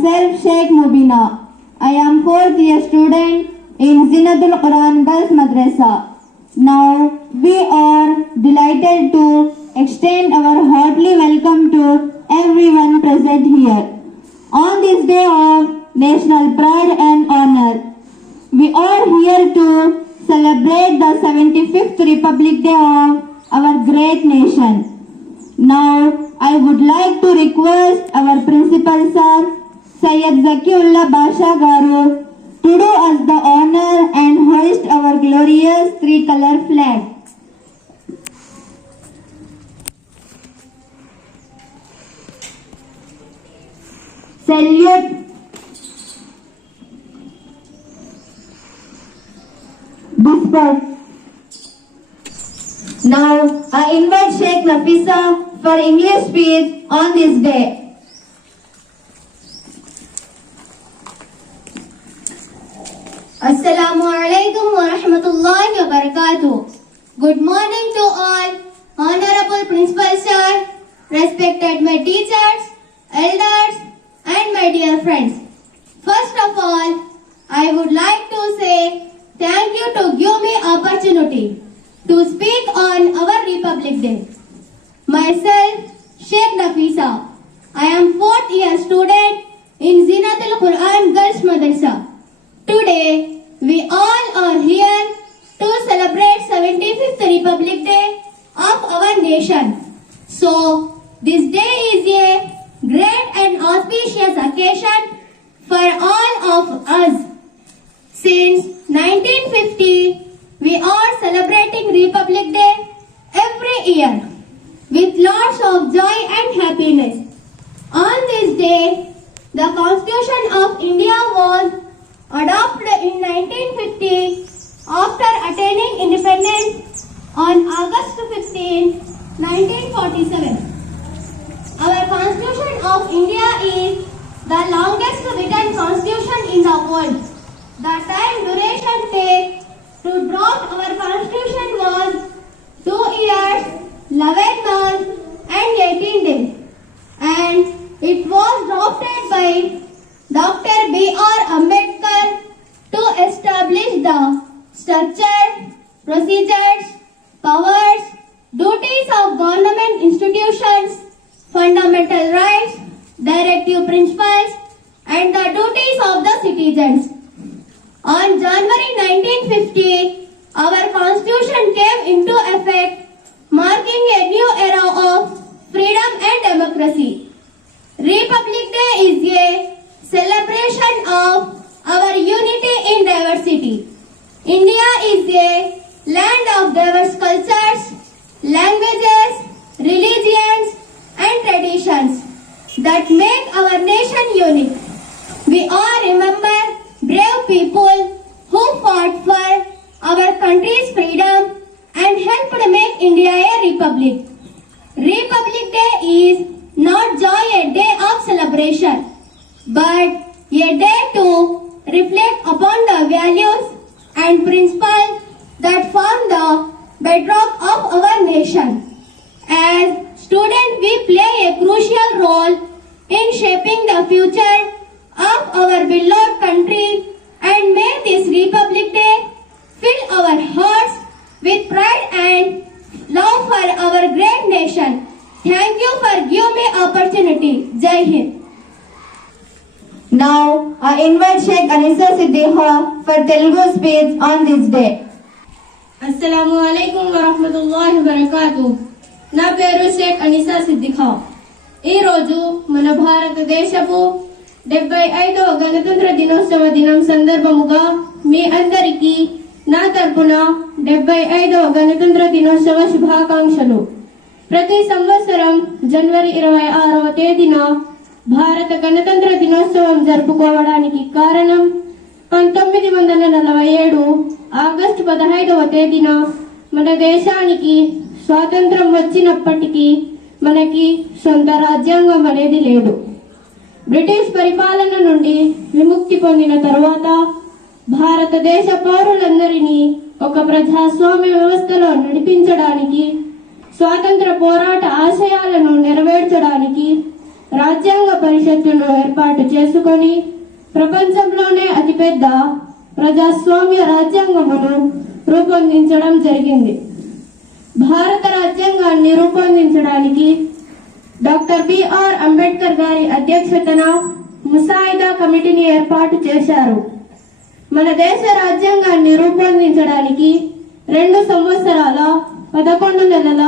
myself Sheikh Mubina. I am 4th year student in Zinatul Quran Girls Madrasa. Now we are delighted to extend our heartily welcome to everyone present here. On this day of national pride and honor, we are here to celebrate the 75th Republic Day of our great nation. Now, I would like to request our Principal Sir, Sayyid Zakiullah Basha Garu, to do us the honor and hoist our glorious three-color flag. Salute. Disperse. Now, I invite Sheikh Nafisa for English speech on this day. Assalamu alaikum wa rahmatullahi wa barakatuh. Good morning to all, Honorable Principal Sir, respected my teachers, elders, and my dear friends. First of all, I would like to say thank you to give me opportunity to speak on our Republic Day. Myself, Sheikh Nafisa. I am 4th year student in Zinatul Quran Girls Madrasa. Today, we all are here to celebrate 75th Republic Day of our nation. So, this day is a great and auspicious occasion for all of us. Since 1950, we are celebrating Republic Day every year with lots of joy and happiness. On this day, the Constitution of India was adopted in 1950 after attaining independence on August 15, 1947. Our Constitution of India is the longest written constitution in the world. The time duration take to draft our constitution was 2 years, 11 months and 18 days. And it was drafted by Dr. B.R. Ambedkar to establish the structure, procedures, powers, duties of government institutions, fundamental rights, directive principles, and the duties of the citizens. On January 1950, our constitution came into effect, marking a new era of freedom and democracy. Republic Day is a celebration of our unity in diversity. India is a land of diverse cultures, languages, religions, and traditions that make our nation unique. We all remember brave people who fought for our country's freedom and helped make India a republic. Republic Day is not just a day of celebration, but a day to reflect upon the values and principles that form the bedrock of our nation. As students, we play a crucial role in shaping the future of our beloved country, and may this Republic Day fill our hearts with pride and love for our great nation. Thank you for giving me opportunity. Jai Hind. Now, I invite Sheikh Anisa Siddiqa for Telugu speech on this day. Assalamu alaikum wa rahmatullahi wa barakatuh. నా పేరు షేక్ అనిసా సిద్దిఖా. ఈరోజు మన భారతదేశపు 75వ గణతంత్ర దినోత్సవ దినం సందర్భముగా మీ అందరికీ నా తరపున 75వ గణతంత్ర దినోత్సవ శుభాకాంక్షలు. ప్రతి సంవత్సరం జనవరి 26వ తేదీన భారత గణతంత్ర దినోత్సవం జరుపుకోవడానికి కారణం 1947 ఆగస్టు 15వ తేదీన మన దేశానికి స్వాతంత్రం వచ్చినప్పటికీ మనకి సొంత రాజ్యాంగం అనేది లేదు. బ్రిటిష్ పరిపాలన నుండి విముక్తి పొందిన తరువాత భారతదేశ పౌరులందరినీ ఒక ప్రజాస్వామ్య వ్యవస్థలో నడిపించడానికి, స్వాతంత్ర పోరాట ఆశయాలను నెరవేర్చడానికి రాజ్యాంగ పరిషత్తును ఏర్పాటు చేసుకొని ప్రపంచంలోనే అతిపెద్ద ప్రజాస్వామ్య రాజ్యాంగమును రూపొందించడం జరిగింది. భారత రాజ్యాంగాన్ని రూపొందించడానికి డాక్టర్ బిఆర్ అంబేద్కర్ గారి అధ్యక్షతన ముసాయిదా కమిటీని ఏర్పాటు చేశారు. మన దేశ రాజ్యాంగాన్ని రూపొందించడానికి 2 సంవత్సరాల 11 నెలల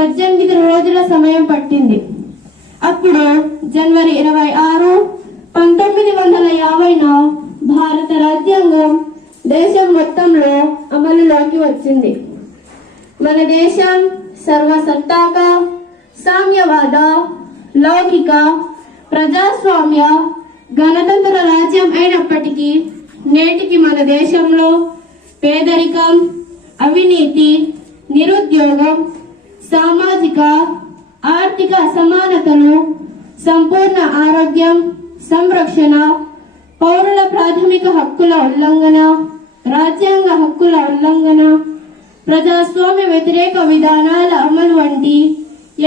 18 రోజుల సమయం పట్టింది. అప్పుడు జనవరి 26, 1950న భారత రాజ్యాంగం దేశం మొత్తంలో అమలులోకి వచ్చింది. మన దేశం సర్వసత్తాక, సామ్యవాద, లౌకిక, ప్రజాస్వామ్య, గణతంత్ర రాజ్యం అయినప్పటికీ నేటికి మన దేశంలో పేదరికం, అవినీతి, నిరుద్యోగం, సామాజిక ఆర్థిక అసమానతలు, సంపూర్ణ ఆరోగ్యం, సంరక్షణ, పౌరుల ప్రాథమిక హక్కుల ఉల్లంఘన, రాజ్యాంగ హక్కుల ఉల్లంఘన, ప్రజాస్వామ్య వ్యతిరేక విధానాల అమలు వంటి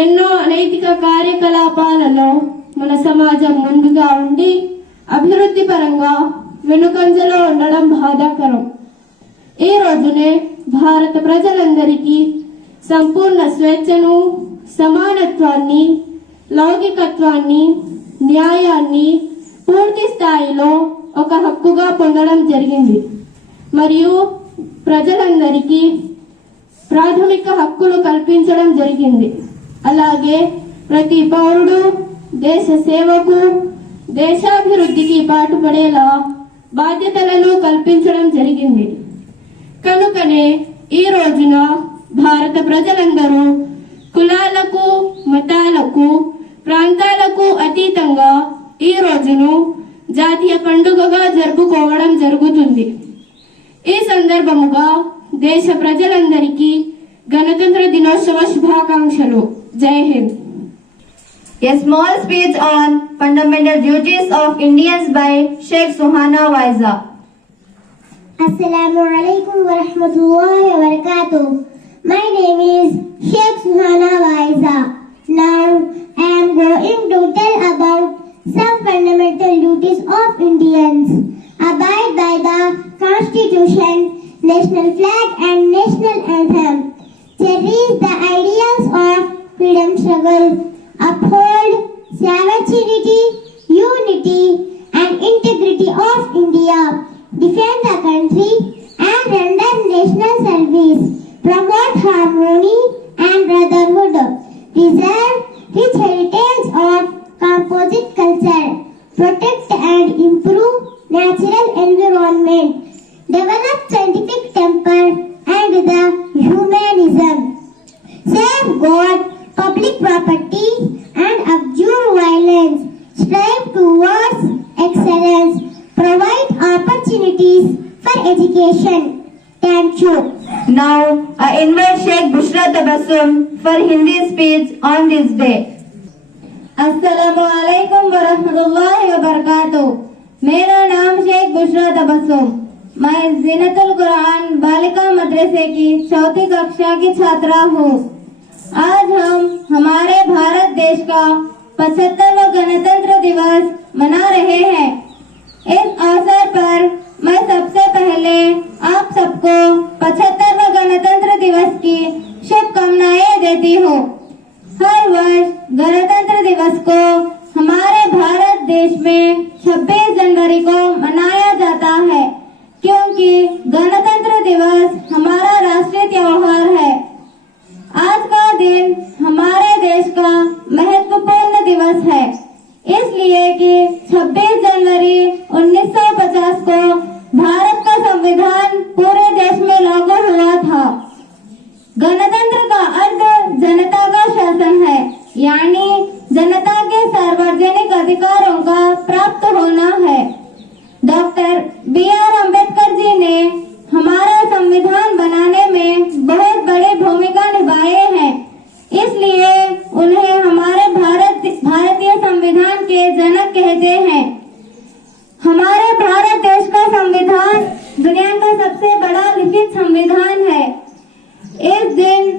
ఎన్నో అనైతిక కార్యకలాపాలలో మన సమాజం ముందుగా ఉండి అభివృద్ధి పరంగా వెనుకంజలో ఉండడం బాధాకరం. ఈ రోజునే భారత ప్రజలందరికీ సంపూర్ణ స్వేచ్ఛను, సమానత్వాన్ని, లౌకికత్వాన్ని, న్యాయాన్ని పూర్తి స్థాయిలో ఒక హక్కుగా పొందడం జరిగింది. మరియు ప్రజలందరికీ ప్రాథమిక హక్కులు కల్పించడం జరిగింది. అలాగే ప్రతి పౌరుడు దేశ సేవకు, దేశాభివృద్ధికి పాటుపడేలా బాధ్యతలను కల్పించడం జరిగింది. కనుకనే ఈ రోజున భారత ప్రజలందరూ కులాలకు, మతాలకు, ప్రాంతాలకు అతీతంగా ఈ రోజును జాతీయ పండుగగా జరుపుకోవడం జరుగుతుంది. ఈ సందర్భముగా దేశ ప్రజలందరికీ గణతంత్ర దినోత్సవ శుభాకాంక్షలు. జై Hind. A small speech on fundamental duties of Indians by Sheikh Suhana Waiza. Assalamu alaikum wa rahmatullahi wa barakatuh. My name is Sheikh Suhana Waiza. Now I am going to tell about some fundamental duties of Indians. Abide by the Constitution, national flag and national anthem. Cherish the ideals of freedom struggle. Uphold sovereignty, unity and integrity of India. Defend the country and render national service. Promote harmony and brotherhood. Preserve rich heritage of composite culture. Protect and improve natural environment. Develop scientific temper and the humanism. Safeguard public property and abjure violence. Strive towards excellence. Provide opportunities for education. Thank you. Now I invite Sheikh Bushra Tabassum for Hindi speech on this day. अस्सलामु अलैकुम व रहमतुल्लाहि व बरकातुहू। मेरा नाम शेख बुशरा तबस्सुम। मैं ज़ीनतुल कुरान बालिका मदरसे की 4वीं कक्षा की छात्रा हूँ। आज हम हमारे भारत देश का 75वां गणतंत्र दिवस मना रहे हैं। इस अवसर पर मैं सबसे पहले आप सबको 75वां गणतंत्र दिवस की शुभकामनाएं देती हूँ। हर वर्ष गणतंत्र दिवस को हमारे भारत देश में 26 जनवरी को मनाया जाता है, क्योंकि गणतंत्र दिवस हमारा राष्ट्रीय त्योहार है। आज का दिन हमारे देश का महत्वपूर्ण दिवस है, इसलिए कि 26 जनवरी 1950 को भारत का संविधान पूरे देश में लागू हुआ था। गणतंत्र का अर्थ जनता का शासन है, यानी जनता के सार्वजनिक अधिकारों का प्राप्त होना है। Doctor B R. अम्बेडकर जी ने हमारा संविधान बनाने में बहुत बड़ी भूमिका निभाए हैं, इसलिए उन्हें हमारे भारतीय संविधान के जनक कहते हैं। हमारे भारत देश का संविधान दुनिया का सबसे बड़ा लिखित संविधान है। इस दिन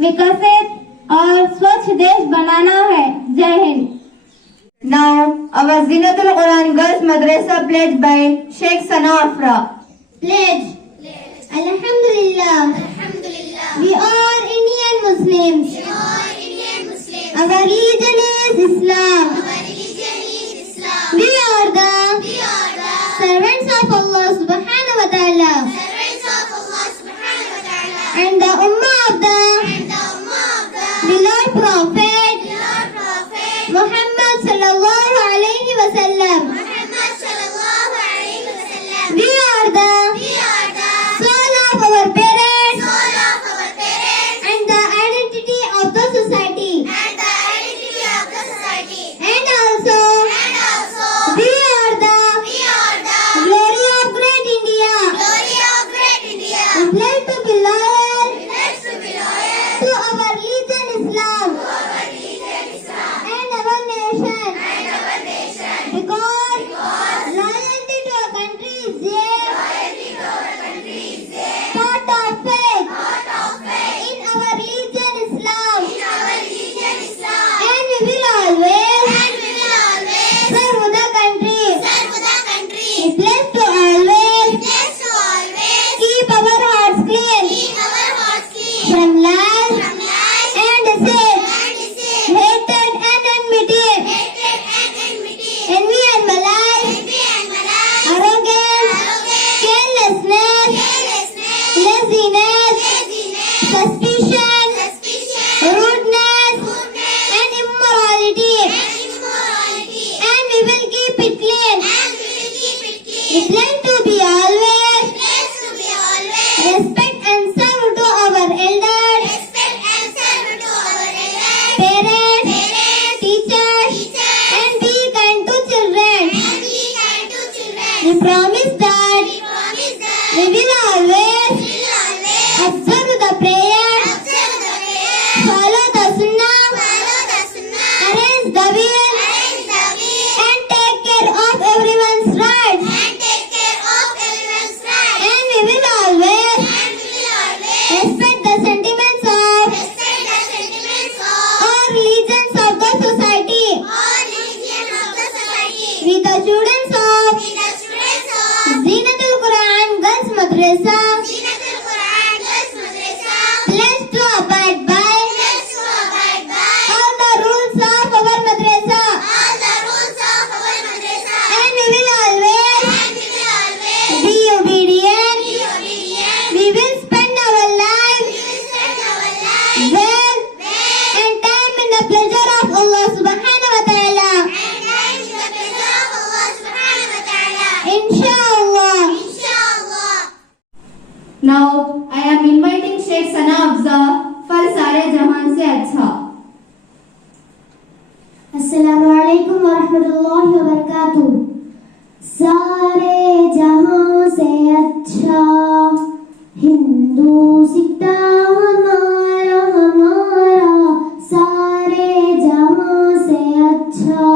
विकसित और स्वच्छ देश बनाना है। जय Hind. Now, our Zinatul Quran Girls Madrasa pledged by Sheikh Sana Afra. Pledge. Alhamdulillah. We are Indian Muslims. Our religion is Islam. We are the servants of Allah subhanahu wa ta'ala. And the ummah of the beloved Prophet Muhammad sallallahu alayhi wa sallam. We are the soul of our parents and the identity of the society. And also, we are the glory of great India. We pledge to be loyal to our religion Islam and our nation. Because loyalty to our country is a part of faith in our religion Islam. And we will always serve the country. We pledge to always keep our hearts clean from lies and deceit, hatred and enmity, envy and malice, arrogance, carelessness, laziness, suspicion, rudeness, and immorality. And we will keep it clean. We pledge to be always respect and serve to our elders, parents, teachers, and be kind to children. We promise that we will always observe the prayers, follow the sunnah, arrange the will, and take care of everyone's rights. And we will always respect the sentiments of all religions of the society. We the students of Zinatul Quran Girls Madrasa pledge to abide by all the rules of our madrasa. And we will always be obedient. We will spend our life well and time in the pleasure of Allah subhanahu wa ta'ala. Inshallah. Now, I am inviting Sheikh Sana Afza for Sare Jahan Se Acha. अस्सलामु अलैकुम वरहमतुल्लाहि वबरकातुह। सारे जहां से अच्छा हिंदू सिक्का हमारा हमारा, सारे जहां से अच्छा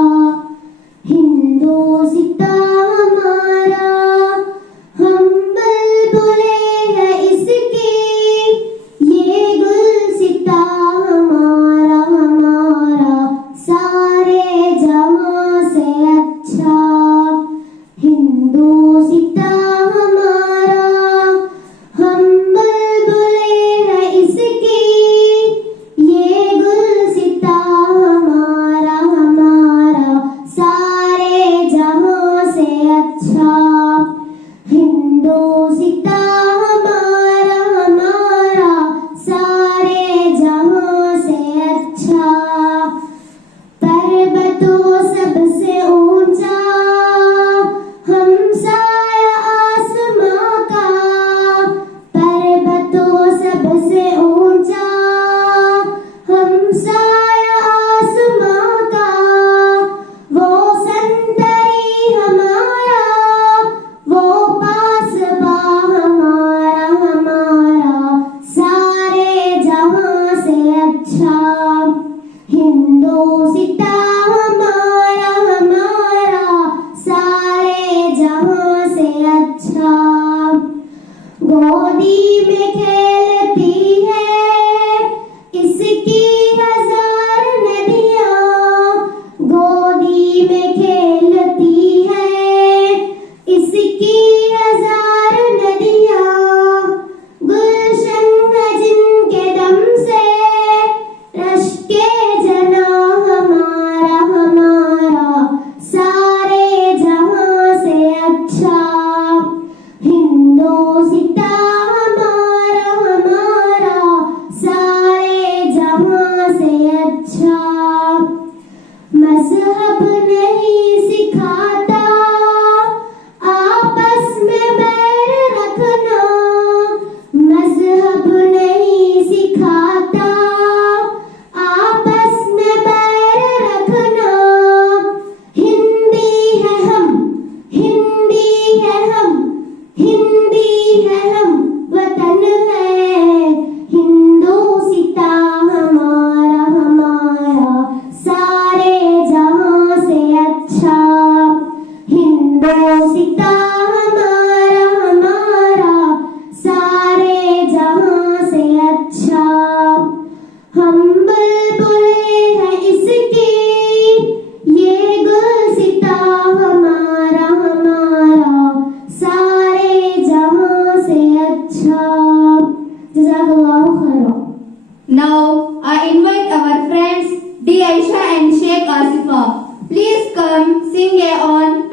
हिंदू सिक्का हमारा। हम बुलबुले हैं इसकी, ये गुलसिता हमारा हमारा, सारे जहां से अच्छा हिंदू सिक्का हमारा। हम बुलबुले हैं इसकी, ये गुलसिता हमारा हमारा, सारे जहां से अच्छा हिंदू सिक्का हमारा हमारा, सारे जहां से अच्छा। पर्वतों सबसे ऊंचा हमसाया आसमां का, पर्वतों सबसे ऊंचा हमसाया आसमां का। वो संतरी हमारा, वो पासबा हमारा हमारा, सारे जहां से अच्छा हिंदू सिक्का हमारा हमारा।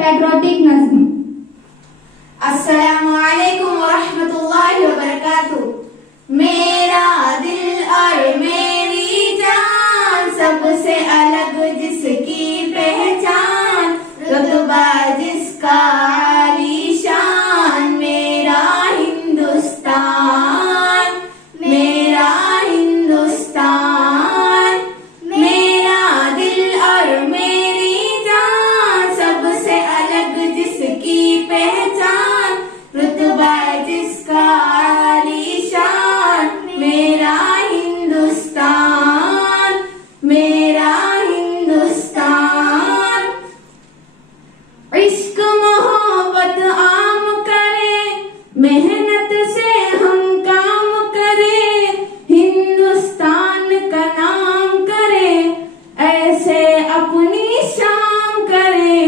patriotic nazm. अस्सलामु अलैकुम वरहमतुल्लाहि वबरकातुह। मेरा दिल और मेरी जान, सबसे अलग जिसकी पहचान, रुतबा जिसका आलीशान, मेरा हिंदुस्तान, मेरा हिंदुस्तान। मेरा दिल और मेरी जान, सबसे अलग जिसकी पहचान, रुतबा जिसका आलीशान, मेरा हिंदुस्तान, मेरा हिंदुस्तान। इश्क मोहब्बत आम करे, मेहनत से हम काम करें, हिंदुस्तान का नाम करे, ऐसे अपनी शान करे।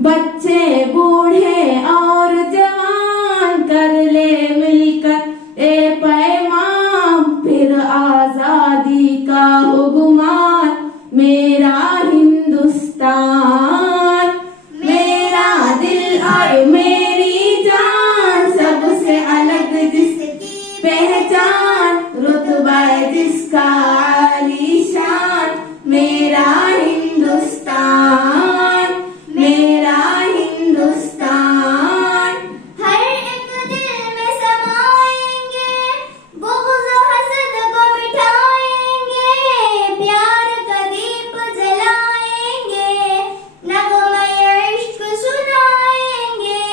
बच्चे बूढ़े और जवान कर ले मिलकर ए पैमाम, फिर आजादी का हो गुमान, मेरा हिंदुस्तान, मेरा दिल और मेरी जान, सबसे अलग जिसकी पहचान, रुतबा जिसका आलीशान, मेरा हिंदुस्तान, मेरा हिंदुस्तान। हर एक दिल में समाएंगे, बुग़्ज़ हसद को मिटाएंगे, प्यार का दीप जलाएंगे, नग़्मे इश्क सुनाएंगे,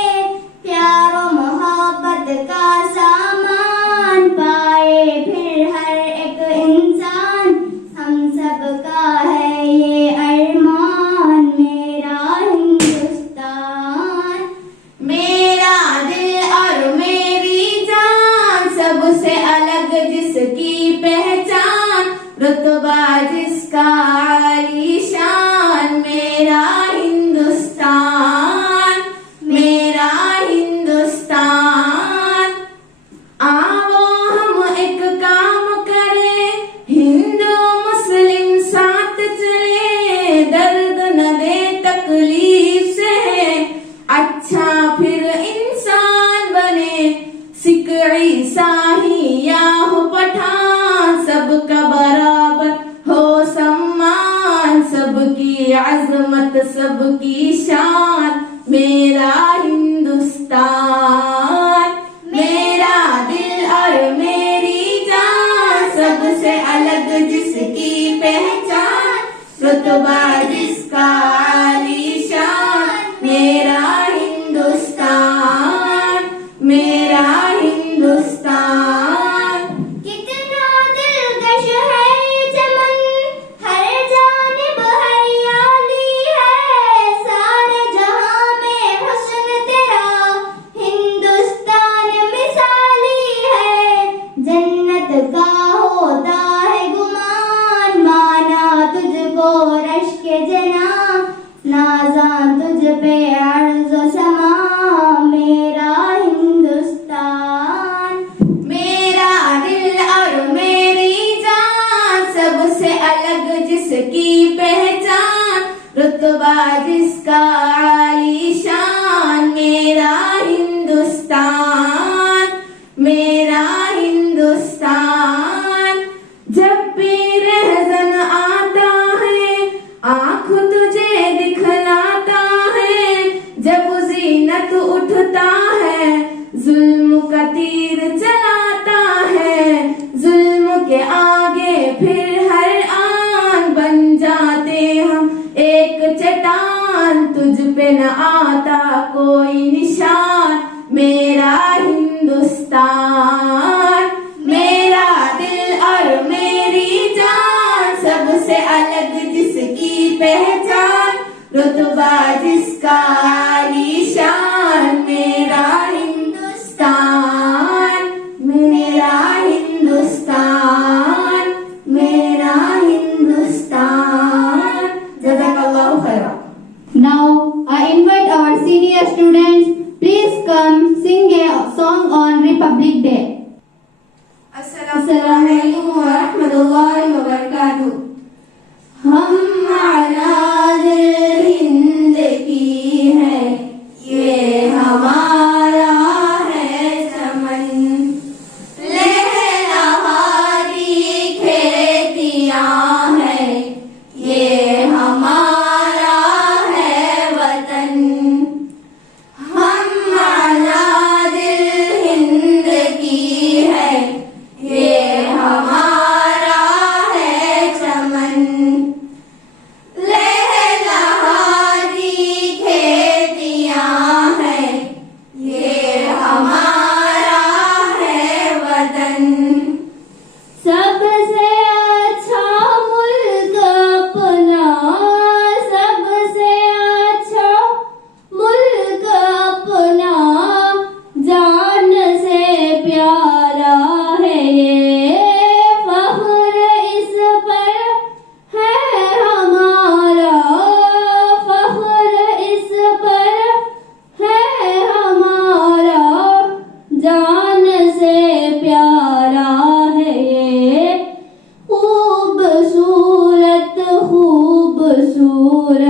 प्यार और मोहब्बत का सामान पाए फिर हर एक इंसान, हम सब का है ये अरमान, मेरा हिंदुस्तान। मेरा दिल और मेरी जान, सबसे अलग जिसकी पहचान, रुतबा जिसका आलीशान, मेरा हिंदुस्तान, मेरा हिंदुस्तान। आओ हम एक काम करें, हिंदू मुस्लिम साथ चले, दर्द न दे तकलीफ से, अच्छा फिर इंसान बने। सिख ईसाई या हो पठान, सबका बराबर हो सम्मान, सबकी अजमत सबकी शान, मेरा हिंदुस्तान, मेरा दिल और मेरी जान, सबसे अलग जिसकी पहचान, रुतबा जिसका आलीशान, मेरा हिंदुस्तान, मेरा हिंदुस्तान। कितना दिलकश है ये चमन, हर जानिब हरियाली है, सारे जहां में हुस्न तेरा, हिंदुस्तान मिसाली है। जन्नत का होता है गुमान, माना तुझको रश्क जना, नाज़ा तुझ पे अर्ज़ समा, मेरा हिंदुस्तान। मेरा दिल और मेरी जान, सबसे अलग जिसकी पहचान, रुतबा जिसका आलीशान, मेरा हिंदुस्तान, मेरा हिंदुस्तान। जब भी रहज़न आता है, आँख तुझे दिखलाता है, जब ज़ीनत उठता है, जुल्म का तीर चलाता है, जुल्म के आगे फिर हर आन, बन जाते हम एक चट्टान, तुझ पे न आता कोई निशान, मेरा हिंदुस्तान, मेरा दिल और मेरी जान, सबसे अलग जिसकी पहचान, रुतबा जिसका आलीशान, मेरा हिंदुस्तान, मेरा हिंदुस्तान, मेरा Hindustan. जज़ाकल्लाहु Khaira. Now I invite our senior students, please come sing a song on Republic Day. अस्सलामुअलैकुम वरहमतुल्लाहि वबरकातुह। हम आज़ाद हिंद की है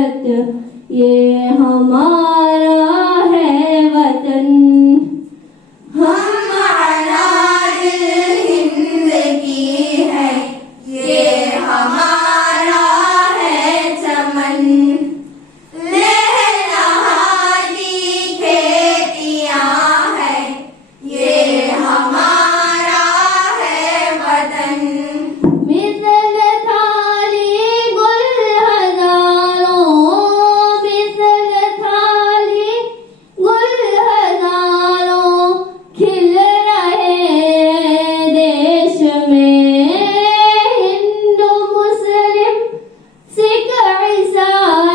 भारत ये हमारा है वतन। हमारा दिल हिंद की है, ये हमारा है चमन। लहलहाती खेतियां है, ये हमारा है वतन। मिसल थाली गुल हजारों, मिसल थाली गुल हजारों खिल रहे देश में। हिंदू मुस्लिम सिख ईसाई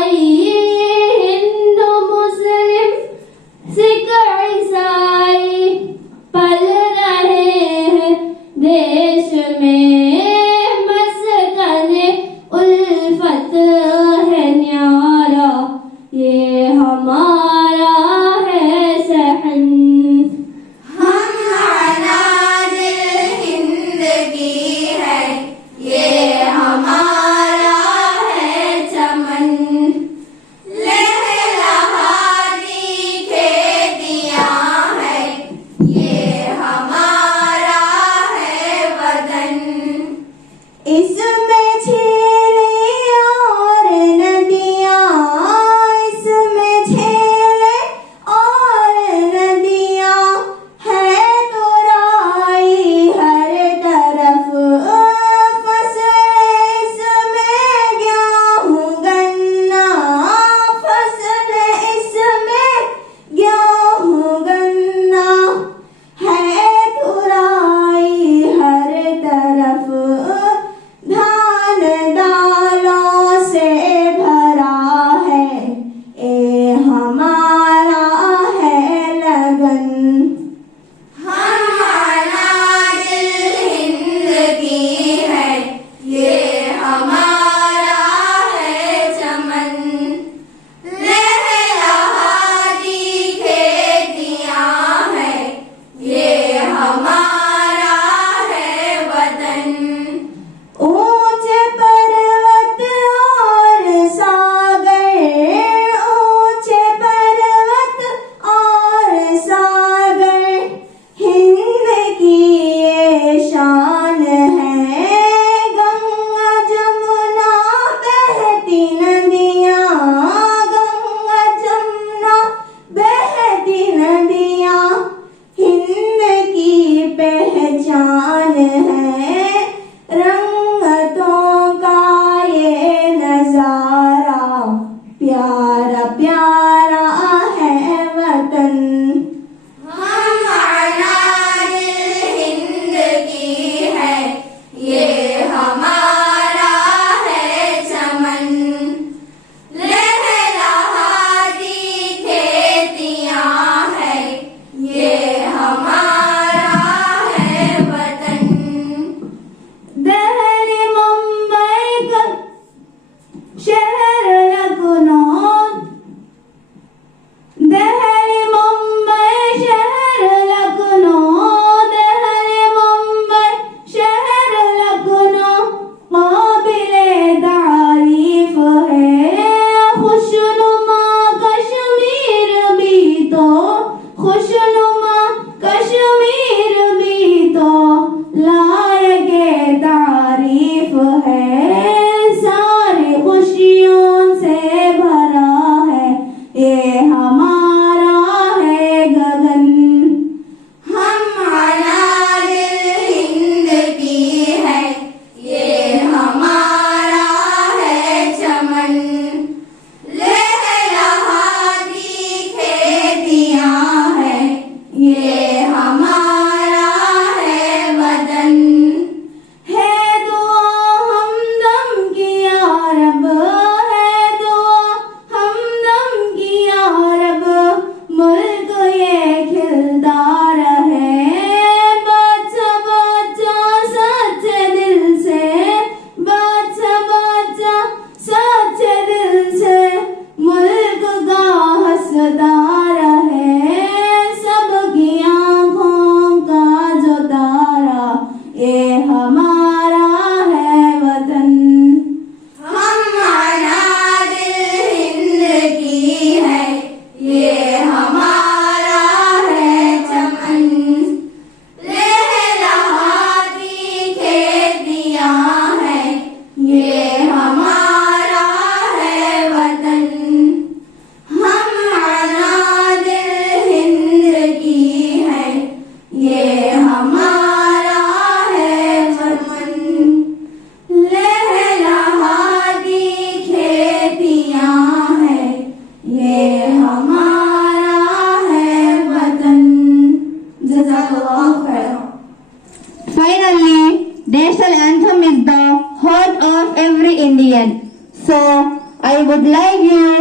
you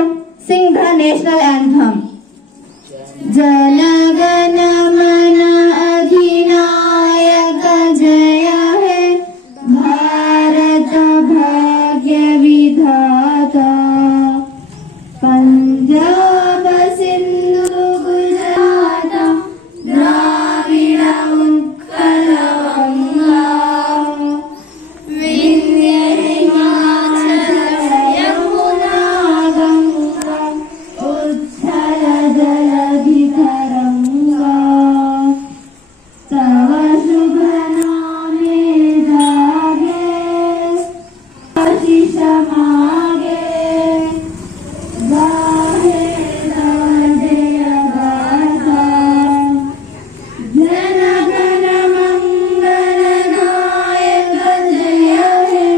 sing the national anthem. जनगण मन अधिनायक जय है, भारत भाग्य विधाता। पंजाब सिंधु गुजरात द्राविड़ उत्कल गंगा, विंध्य हिमाचल यमुना गंगा, उत्कल जलधि तरंगा। तव शुभ नामे जागे, आशीष मागे, गाहे तव जय गाथा। जन गण मंगलदायक जय हे,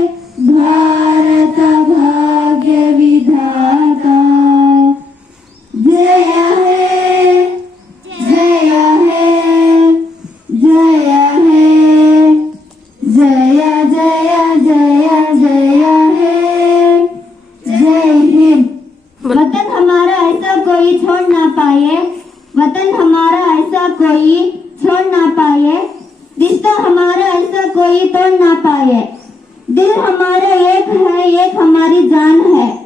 भारत भाग्य विधाता। जय हे, जय हे, जय हे, जय जय जय जय हे, जय हिंद। वतन हमारा ऐसा कोई छोड़ ना पाए, वतन हमारा ऐसा कोई छोड़ ना पाए, रिश्ता हमारा ऐसा कोई तोड़ ना पाए। दिल हमारा एक है, एक हमारी जान है।